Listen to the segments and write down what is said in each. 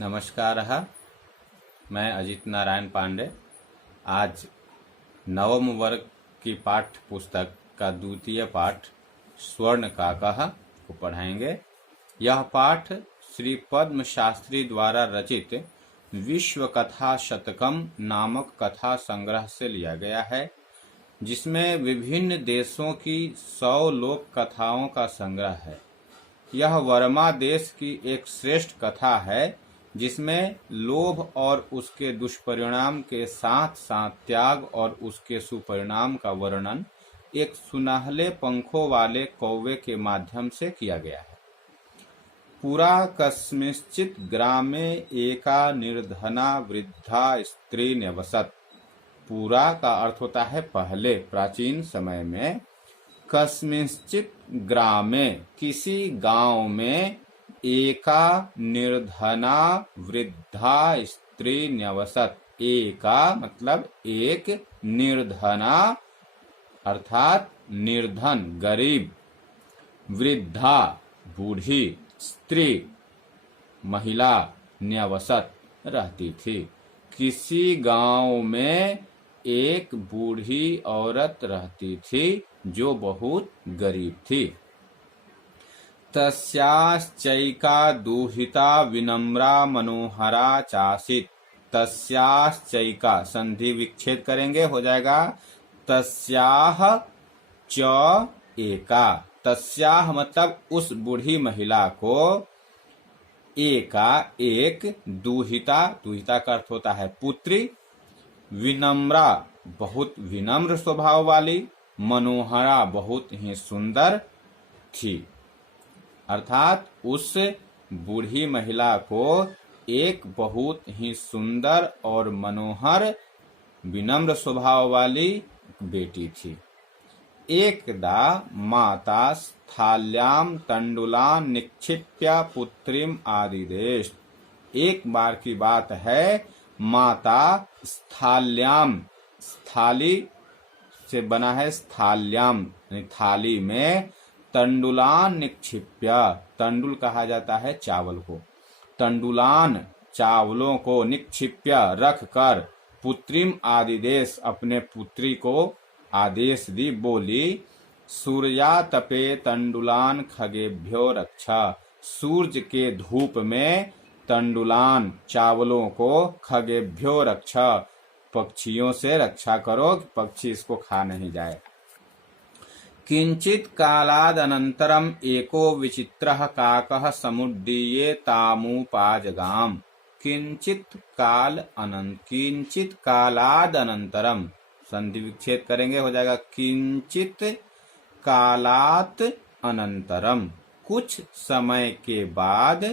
नमस्कार। मैं अजित नारायण पांडे आज नवम वर्ग की पाठ्य पुस्तक का द्वितीय पाठ स्वर्ण काकः को पढ़ाएंगे। यह पाठ श्री पद्म शास्त्री द्वारा रचित विश्व कथा शतकम नामक कथा संग्रह से लिया गया है, जिसमें विभिन्न देशों की 100 लोक कथाओं का संग्रह है। यह वर्मा देश की एक श्रेष्ठ कथा है, जिसमें लोभ और उसके दुष्परिणाम के साथ साथ त्याग और उसके सुपरिणाम का वर्णन एक सुनहले पंखों वाले कौवे के माध्यम से किया गया है। पुरा कस्मिंश्चित् ग्रामे एका निर्धना वृद्धा स्त्री निवसत। पूरा का अर्थ होता है पहले, प्राचीन समय में। कस्मिंश्चित् ग्रामे किसी गांव में, एका निर्धना वृद्धा स्त्री न्यवसत। एका मतलब एक, निर्धना अर्थात निर्धन गरीब, वृद्धा बूढ़ी, स्त्री महिला न्यवसत रहती थी। किसी गांव में एक बूढ़ी औरत रहती थी जो बहुत गरीब थी। तस्याश्चैका दुहिता विनम्रा मनोहरा चासीत। तस्याश्चैका संधि विच्छेद करेंगे, हो जाएगा तस्याह च एका। तस्याह मतलब उस बूढ़ी महिला को, एका एक, दुहिता, दुहिता का अर्थ होता है पुत्री, विनम्रा बहुत विनम्र स्वभाव वाली, मनोहरा बहुत ही सुंदर थी। अर्थात उस बूढ़ी महिला को एक बहुत ही सुंदर और मनोहर विनम्र स्वभाव वाली बेटी थी। एकदा माता स्थाल्याम तंडुलान निक्षिप्य पुत्रीम आदिदेश। एक बार की बात है, माता स्थाल्याम, स्थाली से बना है स्थाल्याम थाली में, तंडुलान निक्षिप्य, तंडुल कहा जाता है चावल को, तंडुलान चावलों को, निक्षिप्य रख कर, पुत्रीम आदिदेश अपने पुत्री को आदेश दी, बोली सूर्या तपे तंडुलान खगेभ्यो रक्षा। सूर्य के धूप में तंडुलान चावलों को, खगेभ्यो रक्षा पक्षियों से रक्षा करो, पक्षी इसको खा नहीं जाए। किंचित कालाद अनंतरम एको विचित्रः काकः समुद्दीये तामुपाजगाम। किंचित कालाद अनंतरम संधि विच्छेद करेंगे, हो जाएगा किंचित कालात अनंतरम, कुछ समय के बाद,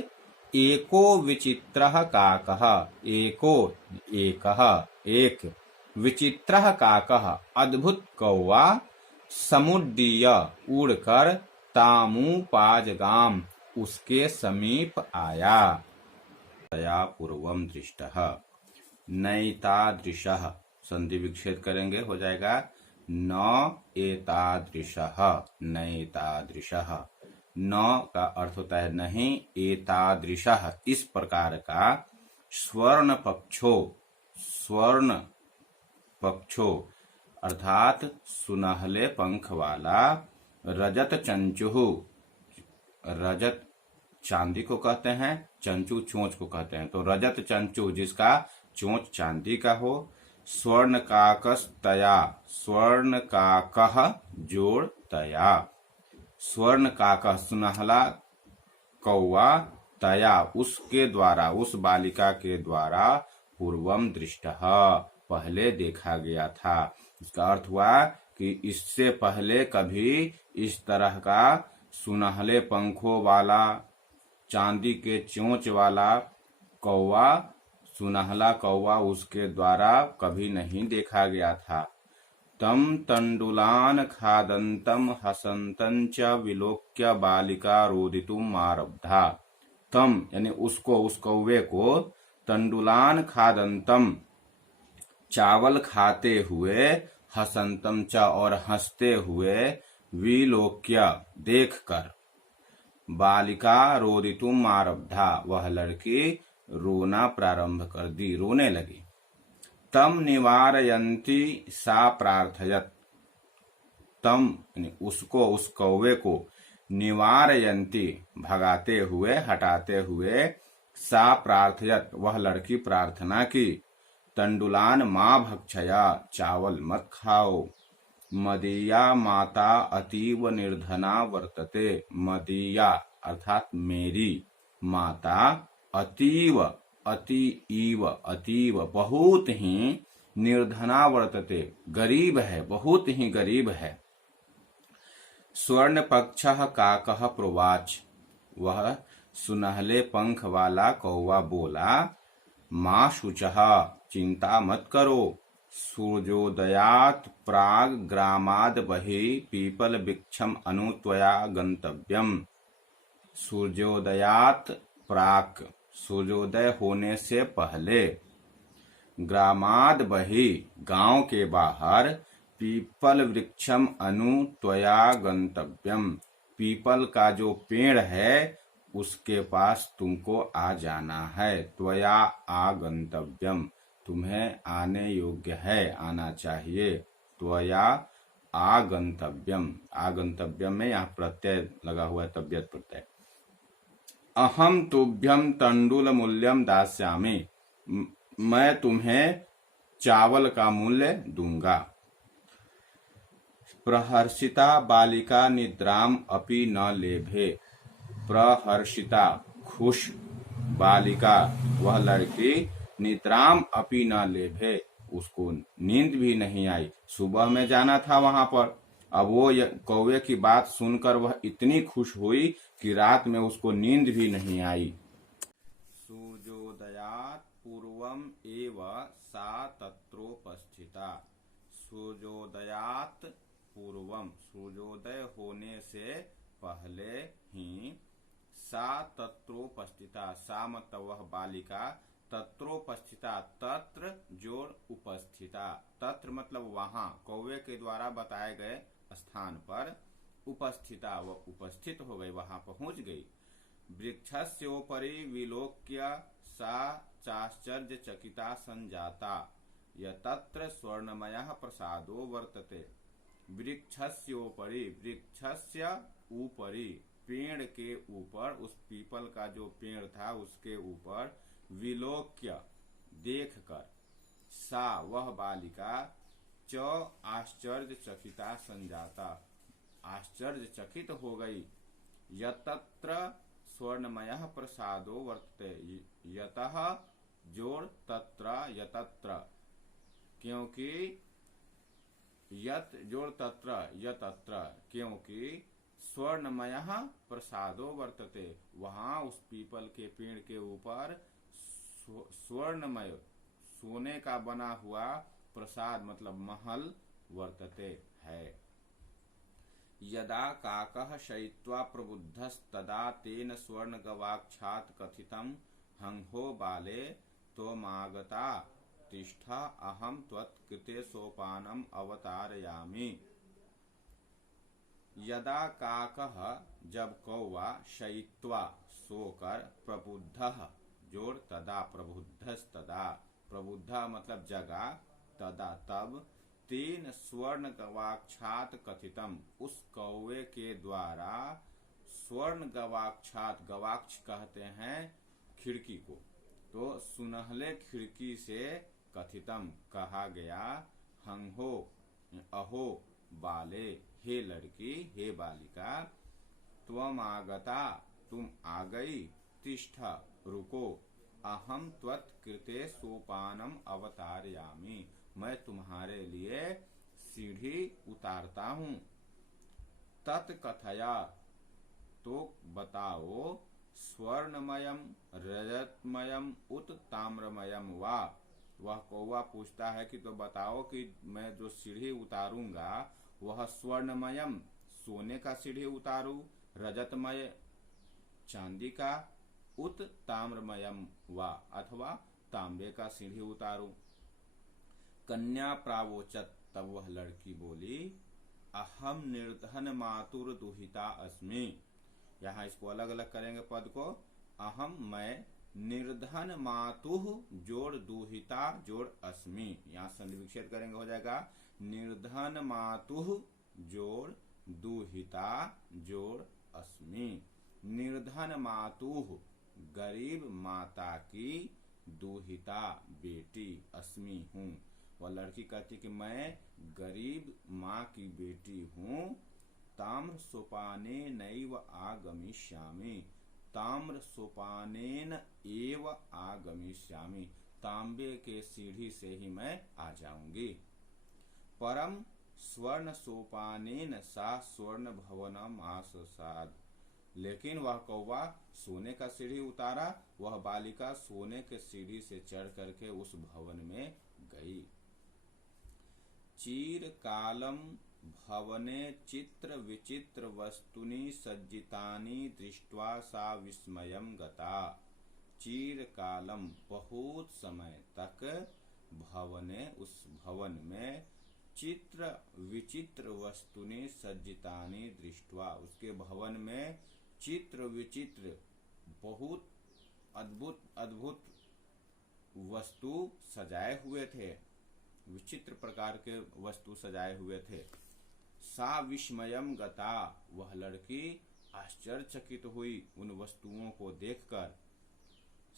एको विचित्रः काकः, एको एकः एक, विचित्रः काकः अद्भुत कौवा, समुद्दीय उड़कर, तामुपाजगाम उसके समीप आया। तया पूर्वम दृष्टः नैतादृशः संधि विच्छेद करेंगे, हो जाएगा न एतादृशः, नैतादृशः। न का अर्थ होता है नहीं, एतादृशः इस प्रकार का, स्वर्ण पक्षो अर्थात सुनहले पंख वाला, रजत चंचुः, रजत चांदी को कहते हैं, चंचू चोंच को कहते हैं, तो रजत चंचू जिसका चोंच चांदी का हो, स्वर्ण काकस्तया, स्वर्ण काकः जोड़ तया, स्वर्ण काकः सुनहला कौवा, तया उसके द्वारा, उस बालिका के द्वारा, पूर्वम दृष्टः पहले देखा गया था। इसका अर्थ हुआ कि इससे पहले कभी इस तरह का सुनहले पंखों वाला, चांदी के चोंच वाला कौवा, सुनहला कौवा उसके द्वारा कभी नहीं देखा गया था। तम तंडुलान खादंतम हसंतं च विलोक्य बालिका रोदितुम आरब्धा। तम यानी उसको, उस कौवे को, तंडुलान खादंतम चावल खाते हुए, हसंतम च और हंसते हुए, विलोक्य देखकर, बालिका रोदितुम आरब्धा वह लड़की रोना प्रारंभ कर दी, रोने लगी। तम निवारयन्ती सा प्रार्थयत, तम उसको, उस कौवे को, निवारयन्ती भगाते हुए, हटाते हुए, सा प्रार्थयत वह लड़की प्रार्थना की, तंडुलान माँ भक्षया चावल मत खाओ, मदीया माता अतीव निर्धना वर्तते, मदीया अर्थात मेरी, माता अतीव, अतीव, अतीव बहुत ही, निर्धना वर्तते गरीब है, बहुत ही गरीब है। स्वर्ण पक्षः काकः प्रोवाच, वह सुनहले पंख वाला कौवा बोला, माँ शुचः चिंता मत करो, सूर्योदयात् प्राग ग्रामाद् बहिः पीपल वृक्षम अनु त्वया गंतव्यम। सूर्योदयात् प्राक, सूर्योदय होने से पहले, ग्रामाद बही गांव के बाहर, पीपल वृक्षम अनु त्वया गंतव्यम, पीपल का जो पेड़ है उसके पास तुमको आ जाना है, त्वया आगंतव्यम तुम्हें आने योग्य है, आना चाहिए, त्वया आगंतव्यम, आगंतव्यम में यहाँ प्रत्यय लगा हुआ है, तब्यत प्रत्यय। अहम तुभ्यम तंडुल मूल्यम दास्यामि, मैं तुम्हें चावल का मूल्य दूंगा। प्रहर्षिता बालिका निद्राम अपि न लेभे, प्रहर्षिता खुश, बालिका वह लड़की, निद्राम अपि न लेभे उसको नींद भी नहीं आई, सुबह में जाना था वहां पर, अब वो कौवे की बात सुनकर वह इतनी खुश हुई कि रात में उसको नींद भी नहीं आई। सूर्योदयात् पूर्वम एव सा तत्रोपस्थिता, सूर्योदयात् पूर्वम सूर्योदय होने से पहले ही, सा तत्रोपस्थिता, सा मतलब वह बालिका, तत्रोपस्थिता तत्र जोड़ उपस्थिता, तत्र मतलब वहां, कौवे के द्वारा बताए गए स्थान पर, उपस्थिता वह उपस्थित हो गई, वहां पहुंच गई। वृक्षस्योपरि विलोक्य सा चाश्चर्यचकिता संजाता, यतत्र स्वर्णमयः प्रसादो वर्तते। वृक्षस्योपरि, वृक्षस्य ऊपरी, पेड़ के ऊपर, उस पीपल का जो पेड़ था उसके ऊपर, विलोक्य देखकर, सा वह बालिका, च आश्चर्यचकिता संजाता आश्चर्यचकित हो गई, यतत्र स्वर्णमयः प्रसादो वर्तते, यतः जोड़ तत्र, यतत्र क्योंकि, यत जोड़ तत्र, यतत्र क्योंकि, स्वर्णमयः प्रसादो वर्तते वहां उस पीपल के पेड़ के ऊपर स्वर्णमय सोने का बना हुआ प्रसाद मतलब महल वर्तते है। यदा काकः शयित्वा प्रबुद्धस्तदा तेन स्वर्ण गवाक्षात् कथितं हंहो बाले त्वमागता तिष्ठा अहम त्वत्कृते सोपानम अवतारयामि। यदा काकः जब कौवा, शयित्वा सोकर, प्रबुद्धः जोड़ तदा, प्रबुद्धस्तदा, प्रबुद्ध मतलब जगा, तदा तब, तेन स्वर्ण गवाक्षात कथितम उस कौवे के द्वारा, स्वर्ण गवाक्षात, गवाक्ष कहते हैं खिड़की को, तो सुनहले खिड़की से कथितम कहा गया, हंहो अहो बाले हे लड़की, हे बालिका, त्वम आगता तुम आ गई, तिष्ठ रुको, अहम त्वत्कृते सोपानम अवतारयामि मैं तुम्हारे लिए सीढ़ी उतारता हूँ। तत्कथया तो बताओ, स्वर्णमयम रजतमयम उत ताम्रमयम वा, वह कौवा पूछता है कि तो बताओ कि मैं जो सीढ़ी उतारूंगा वह स्वर्णमयम सोने का सीढ़ी उतारू, रजतमय चांदी का, उत ताम्रमयम वा अथवा तांबे का सीढ़ी उतारू। कन्या प्रावोचत, तब वह लड़की बोली, अहम निर्धन मातुर दुहिता अस्मि, यहाँ इसको अलग अलग करेंगे पद को, अहम मैं निर्धन मातुः जोड़ दुहिता जोड़ अस्मि। यहाँ संधि विच्छेद करेंगे, हो जाएगा निर्धन मातुः जोड़ दुहिता जोड़ अस्मि। निर्धन मातुः गरीब माता की दुहिता बेटी अस्मि हूँ। वह लड़की कहती कि मैं गरीब माँ की बेटी हूँ। ताम्र सोपाने नैव आगमिष्यामि। ताम्र सोपानेन एव आगमिष्यामि। तांबे के सीढ़ी से ही मैं आ जाऊंगी। परम स्वर्ण सोपानेन सा स्वर्ण भवनम आससाद। लेकिन वह कौवा सोने का सीढ़ी उतारा, वह बालिका सोने के सीढ़ी से चढ़ करके उस भवन में गई। चीर कालम भवने चित्र विचित्र वस्तुनि सज्जितानि दृष्ट्वा सा विस्मयम गता। चीर कालम बहुत समय तक भवने उस भवन में चित्र विचित्र वस्तुनि सज्जितानि दृष्ट्वा उसके भवन में चित्र विचित्र बहुत अद्भुत अद्भुत वस्तु सजाए हुए थे, विचित्र प्रकार के वस्तु सजाए हुए थे। सा विस्मयम गता, वह लड़की आश्चर्यचकित हुई उन वस्तुओं को देखकर।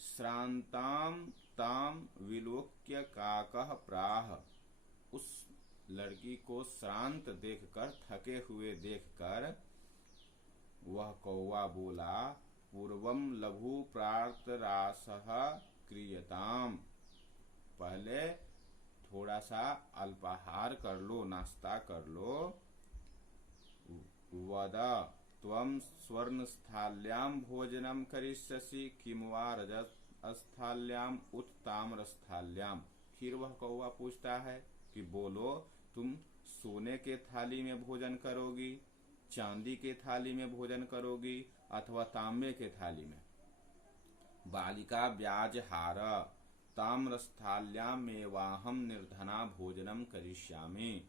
श्रांताम ताम विलोक्य काकः प्राह, उस लड़की को श्रांत देखकर, थके हुए देखकर वह कौवा बोला, पूर्वम लघु प्रातरासः क्रियताम, पहले थोड़ा सा अल्पाहार कर लो, नाश्ता कर लो। वद त्वं स्वर्णस्थाल्यां भोजनम करिष्यसि किम वा रजतस्थाल्यां उत ताम्रस्थाल्यां। फिर वह कौवा पूछता है कि बोलो, तुम सोने के थाली में भोजन करोगी, चांदी के थाली में भोजन करोगी अथवा तांबे के थाली में। बालिका व्याजहार ताम्रस्थाल्यामेवाहम निर्धना भोजनम करिष्यामि।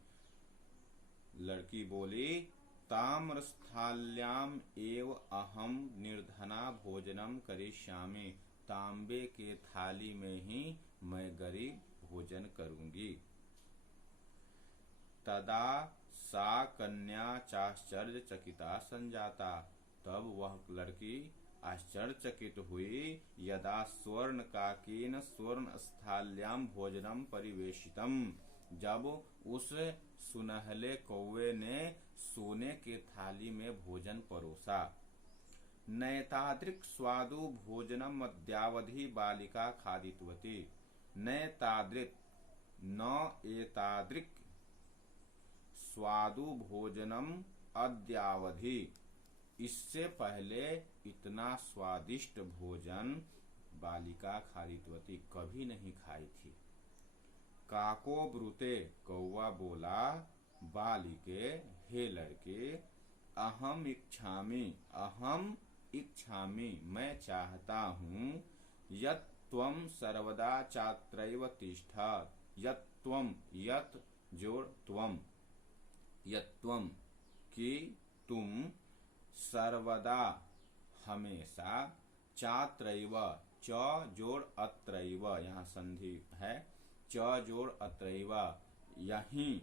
लड़की बोली, ताम्रस्थाल्याम एव अहम निर्धना भोजनम करिष्यामि, तांबे के थाली में ही मैं गरीब भोजन करूंगी। तदा सा कन्या चाश्चर्यचकिता संजाता, तब वह लड़की आश्चर्यचकित हुई। यदा स्वर्ण काकेन स्वर्ण स्थाल्याम भोजनम परिवेशितम, जब उस सुनहले कौवे ने सोने के थाली में भोजन परोसा। नैतादृक् स्वादु भोजनम मध्यावधि बालिका खादितवती। नैतादृक् न एतादृक् स्वादु भोजनम अद्यावधि, इससे पहले इतना स्वादिष्ट भोजन बालिका खादितवती कभी नहीं खाई थी। काको ब्रूते, कौवा बोला, बालिके, हे लड़के, अहम इच्छामि, मैं चाहता हूँ, यत् त्वं सर्वदा चात्रैव तिष्ठ, यत् त्वं, यत् जोड़ त्वं, यत् त्वं कि तुम, सर्वदा हमेशा, चात्रैव, च जोड़ अत्रैव, यहाँ संधि है, च जोड़ अत्रैव, यहीं,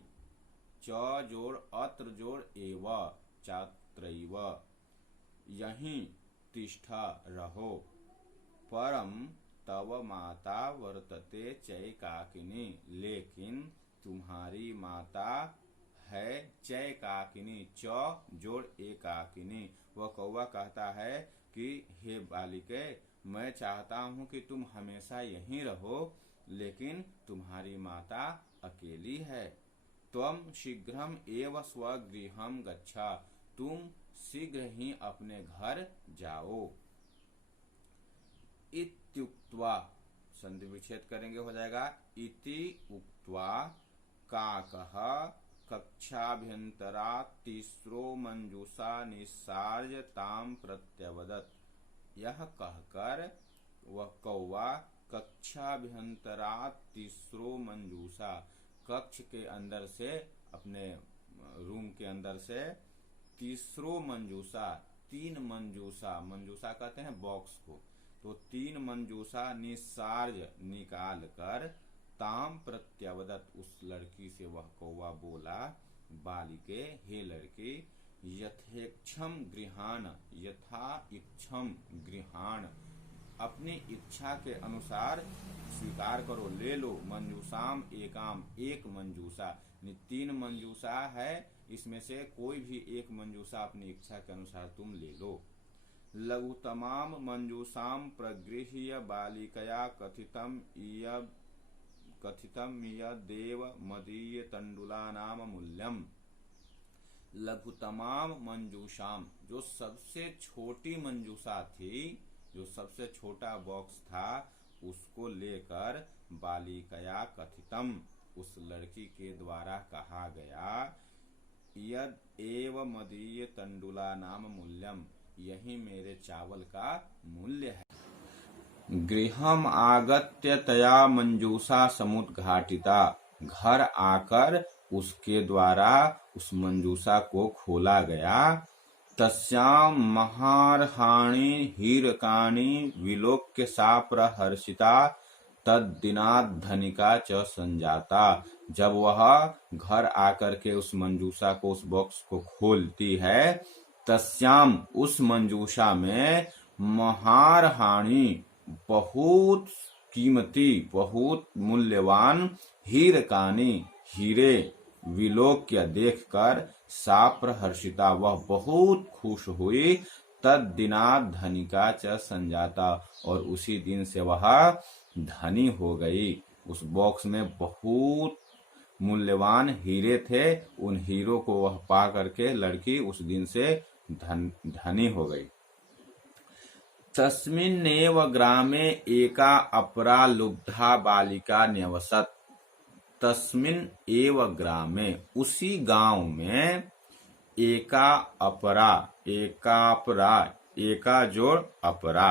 च जोड़ अत्र जोड़ एव, चात्रैव, यहीं तिष्ठा रहो। परम तव माता वर्तते चैकाकिनी, लेकिन तुम्हारी माता है चैकाकिनी, च जोड़ एकाकिनी। वह कौवा कहता है कि हे बालिके, मैं चाहता हूँ कि तुम हमेशा यहीं रहो, लेकिन तुम्हारी माता अकेली है। त्वं शीघ्रम एव स्वगृहं गच्छ, तुम शीघ्र ही अपने घर जाओ। इत्युक्त्वा, संधि विच्छेद करेंगे, हो जाएगा इति उक्त्वा काकः कक्षाभ्यंतरात् तीसरो मंजूषा निस्सार्य ताम प्रत्यवदत्। यह कहकर वह कौवा कक्षाभ्यंतरात् तीसरो मंजूषा, कक्ष के अंदर से, अपने रूम के अंदर से, तीसरो मंजूषा, 3 मंजूषा, मंजूषा कहते हैं बॉक्स को, तो 3 मंजूषा निस्सार्ज निकाल कर ताम प्रत्यवदत, उस लड़की से वह कौवा बोला, बालिके, हे लड़की, यथेक्षम गृहाण, यथा इच्छम गृहाण, अपनी इच्छा के अनुसार स्वीकार करो, ले लो, मंजूषाम एकाम, एक मंजूषा, 3 मंजूषा है, इसमें से कोई भी एक मंजूषा अपनी इच्छा के अनुसार तुम ले लो। लघुतमाम मंजूषाम प्रगृह्य बालिकया कथितम देव मदीय तंडुलानाम मूल्यम। लघुतमाम मंजूषाम, जो सबसे छोटी मंजूषा थी, जो सबसे छोटा बॉक्स था, उसको लेकर बालिकया कथितम, उस लड़की के द्वारा कहा गया, यद एव मदीय तंडुला नाम मूल्यम, यही मेरे चावल का मूल्य है। गृहम आगत्य तया मंजूषा समुद्घाटिता, घर आकर उसके द्वारा उस मंजूषा को खोला गया। तस्याम महारहाणि हीरकानि विलोक्य सा प्रहर्षिता तद्दिनात् धनिका च संजाता। जब वह घर आकर के उस मंजूषा को, उस बॉक्स को खोलती है, तस्याम, उस मंजूषा में, महारहाणि, बहुत कीमती, बहुत मूल्यवान, हीरकानि, हीरे, विलोक्य, देखकर, सा प्रहर्षिता, वह बहुत खुश हुई, तद्दिनात् धनिका च संजाता, और उसी दिन से वह धनी हो गई। उस बॉक्स में बहुत मूल्यवान हीरे थे, उन हीरो को वह पा करके लड़की उस दिन से धनी हो गई। तस्मिन्नेव ग्रामे एका अपरा लुब्धा बालिका न्यवसत। तस्मिन एव ग्रामे, उसी गांव में, एका अपरा, एकापरा, एका जोड़ अपरा,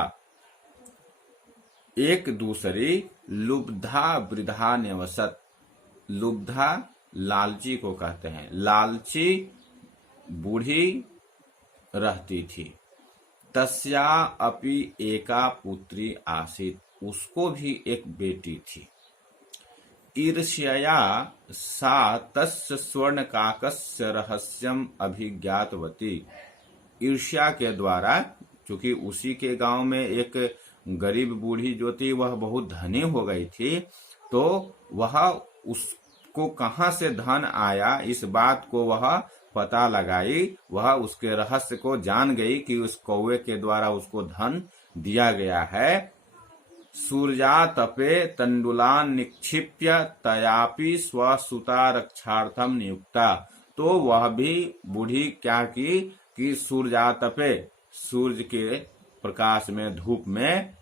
एक दूसरी, लुब्धा वृद्धा न्यवसत। लुब्धा लालची को कहते हैं, लालची बूढ़ी रहती थी। तस्या अपि एका पुत्री आसीत, उसको भी एक बेटी थी। ईर्ष्यया सा तस्य स्वर्णकाकस्य रहस्यम अभिज्ञातवती। ईर्ष्या के द्वारा, चूंकि उसी के गांव में एक गरीब बूढ़ी जो थी वह बहुत धनी हो गई थी, तो वह उसको कहां से धन आया इस बात को वह पता लगाई। वह उसके रहस्य को जान गई कि उस कौवे के द्वारा उसको धन दिया गया है। सूर्या तपे तंडुलान निक्षिप्य तयापि स्वसुता रक्षार्थम नियुक्ता। तो वह भी बूढ़ी क्या की कि सूर्यातपे, सूर्य के प्रकाश में, धूप में,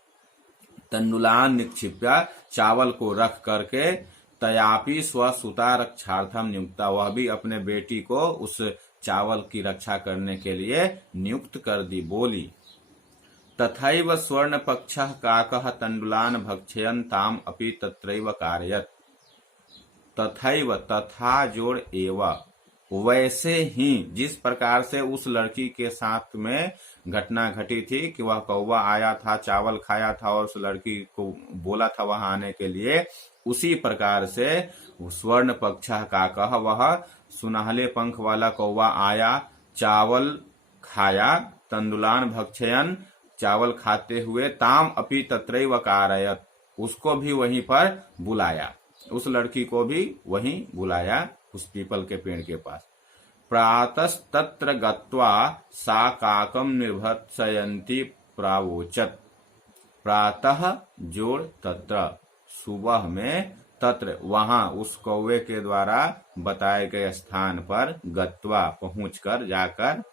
तंडुलान निक्षिप्य, चावल को रख करके, तयापि स्वसुता रक्षार्थम नियुक्ता, वह भी अपने बेटी को उस चावल की रक्षा करने के लिए नियुक्त कर दी। बोली, तथैव स्वर्ण पक्षः काकः तंडुलान भक्षयन् ताम अपि तत्रैव कारयत्। तथैव, तथा जोड़ एव, वैसे ही, जिस प्रकार से उस लड़की के साथ में घटना घटी थी कि वह कौवा आया था, चावल खाया था और उस लड़की को बोला था वहां आने के लिए, उसी प्रकार से स्वर्ण पक्षः काकः, वह सुनहले पंख वाला कौवा आया, चावल खाया, तंडुलान भक्षयन्, चावल खाते हुए, ताम अपि तत्रैव कारयत्, उसको भी वहीं पर बुलाया, उस लड़की को भी वहीं बुलाया, उस पीपल के पेड़ के पास। प्रातस्तत्र गत्वा सा काकम निर्भत्सयन्ती प्रावोचत। प्रातः जोड़ तत्र, सुबह में, तत्र वहां, उस कौवे के द्वारा बताए गए स्थान पर, गत्वा पहुंचकर, जाकर,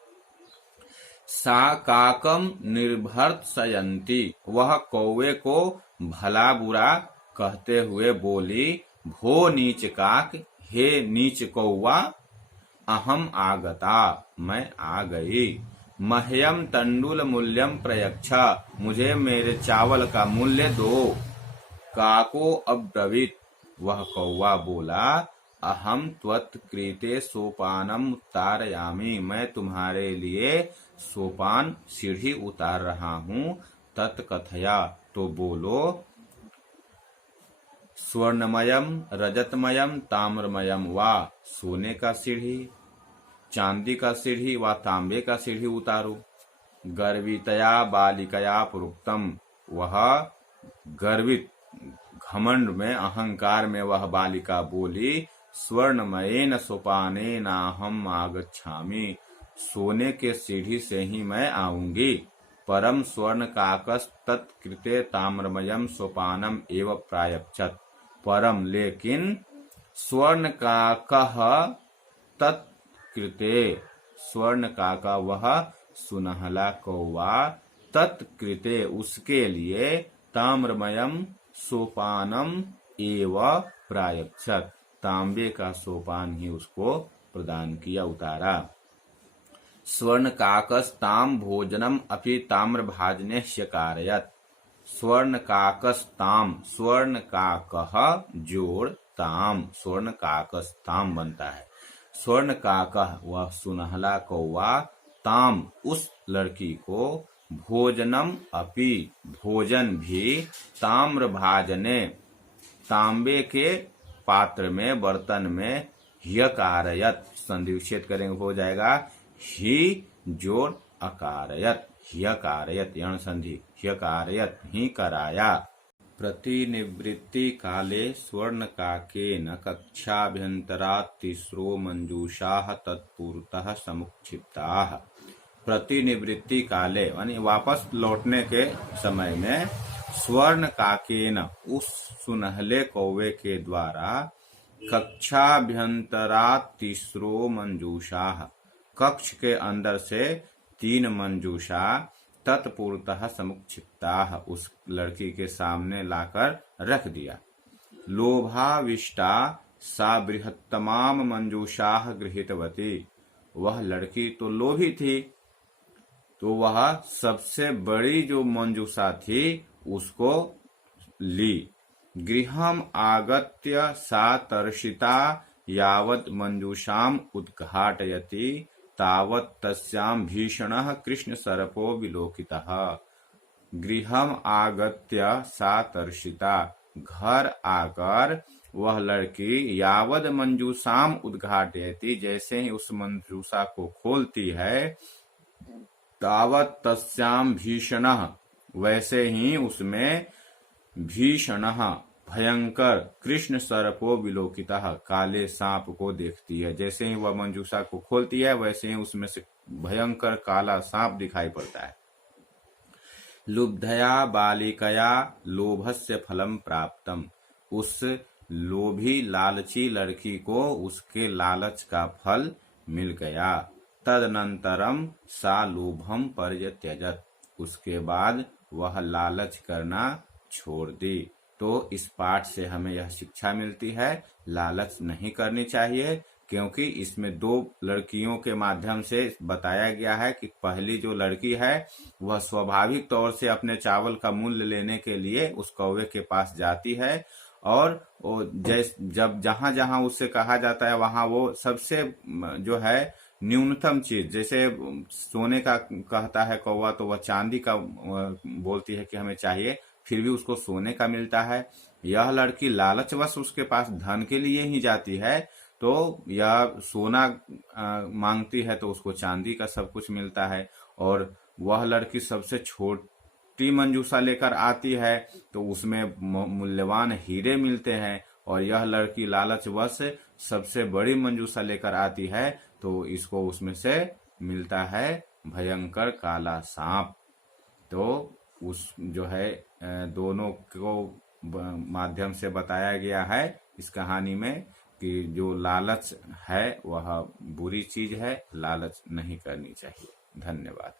सा काकम निर्भर्त्सयन्ती, वह कौवे को भला बुरा कहते हुए बोली, भो नीच काक, हे नीच कौवा, अहम आगता, मैं आ गई। मह्यम तंडुल मूल्यम प्रयच्छ, मुझे मेरे चावल का मूल्य दो। काको अब्रवीत, वह कौवा बोला, अहम त्वत्कृते सोपानम उत्तारयामि, मैं तुम्हारे लिए सोपान, सीढ़ी उतार रहा हूँ। तत्कथया, तो बोलो। स्वर्णमयम रजतमयम ताम्रमयम, वा सोने का सीढ़ी, चांदी का सीढ़ी व तांबे का सीढ़ी उतारो। गर्वितया बालिकया प्रोक्तम, वह गर्वित घमंड में अहंकार में वह बालिका बोली, स्वर्णमयेन सोपानेन अहम आगच्छामि, सोने के सीढ़ी से ही मैं आऊंगी। परम स्वर्ण काकस तत्कृते ताम्रमयम सोपानम एव प्रायच्छत, परम लेकिन स्वर्ण काकः तत्कृते, स्वर्ण काका वह सुनहला कौवा, तत्कृते उसके लिए, ताम्रमयम सोपानम एव प्रायच्छत, तांबे का सोपान ही उसको प्रदान किया, उतारा। स्वर्ण काकस्ताम भोजनम अपि ताम्र भाजनेश्य कारयत, स्वर्ण काकस्ताम, स्वर्ण काकः जोड़ ताम, स्वर्ण काकस्ताम बनता है। स्वर्ण काकः वह सुनहला कौवा, ताम उस लड़की को, भोजनम अपि भोजन भी, ताम्र भाजने तांबे के पात्र में बर्तन में, ह्यकारयत संधि विच्छेद करेंगे हो जाएगा ही जोड़ अकारयत, ह्यकारयत यण संधि, ह्यकारयत ही कराया। प्रतिनिवृत्ति काले स्वर्ण काकेन कक्षाभ्यंतरात् तिस्रो मंजूषाः तत्पूर्वतः समुक्षिप्ताः। प्रतिनिवृत्ति काले यानी वापस लौटने के समय में, स्वर्ण काकेन उस सुनहले कौवे के द्वारा, कक्षाभ्यंतरात् तिस्रो मंजूषाः कक्ष के अंदर से 3 मंजूषा, तत्पूर्वतः समुक्षिप्ताः उस लड़की के सामने लाकर रख दिया। लोभाविष्टा सा बृहत्तमाम मंजूषाः गृहीतवती, वह लड़की तो लोभी थी, तो वह सबसे बड़ी जो मंजूषा थी उसको ली। गृहम आगत्य सा तर्षिता यावत् मंजूषाम उद्घाटयति तावत् तस्याम भीषणः कृष्ण सर्पो विलोकितः। गृहम आगत्य सा तर्षिता, घर आकर वह लड़की, यावद मंजूषाम उद्घाटयति जैसे ही उस मंजूषा को खोलती है, तावत् तस्याम भीषणः वैसे ही उसमें, भीषणः भयंकर, कृष्ण सर्पो विलोकितः काले सांप को देखती है। जैसे ही वह मंजूषा को खोलती है वैसे ही उसमें से भयंकर काला सांप दिखाई पड़ता है। लुब्धया बालिकया लोभस्य फलम प्राप्तम, उस लोभी लालची लड़की को उसके लालच का फल मिल गया। तदनंतरम सा लोभम पर्यत्यजत, उसके बाद वह लालच करना छोड़ दी। तो इस पाठ से हमें यह शिक्षा मिलती है, लालच नहीं करनी चाहिए, क्योंकि इसमें 2 लड़कियों के माध्यम से बताया गया है कि पहली जो लड़की है वह स्वाभाविक तौर से अपने चावल का मूल्य लेने के लिए उस कौवे के पास जाती है, और जब जहां जहां उससे कहा जाता है वहां वो सबसे जो है न्यूनतम चीज, जैसे सोने का कहता है कौवा तो वह चांदी का बोलती है कि हमें चाहिए, फिर भी उसको सोने का मिलता है। यह लड़की लालचवश उसके पास धन के लिए ही जाती है, तो यह सोना मांगती है तो उसको चांदी का सब कुछ मिलता है, और वह लड़की सबसे छोटी मंजूषा लेकर आती है तो उसमें मूल्यवान हीरे मिलते हैं, और यह लड़की लालचवश सबसे बड़ी मंजूषा लेकर आती है तो इसको उसमें से मिलता है भयंकर काला सांप। तो उस जो है दोनों को माध्यम से बताया गया है इस कहानी में कि जो लालच है वह बुरी चीज है, लालच नहीं करनी चाहिए। धन्यवाद।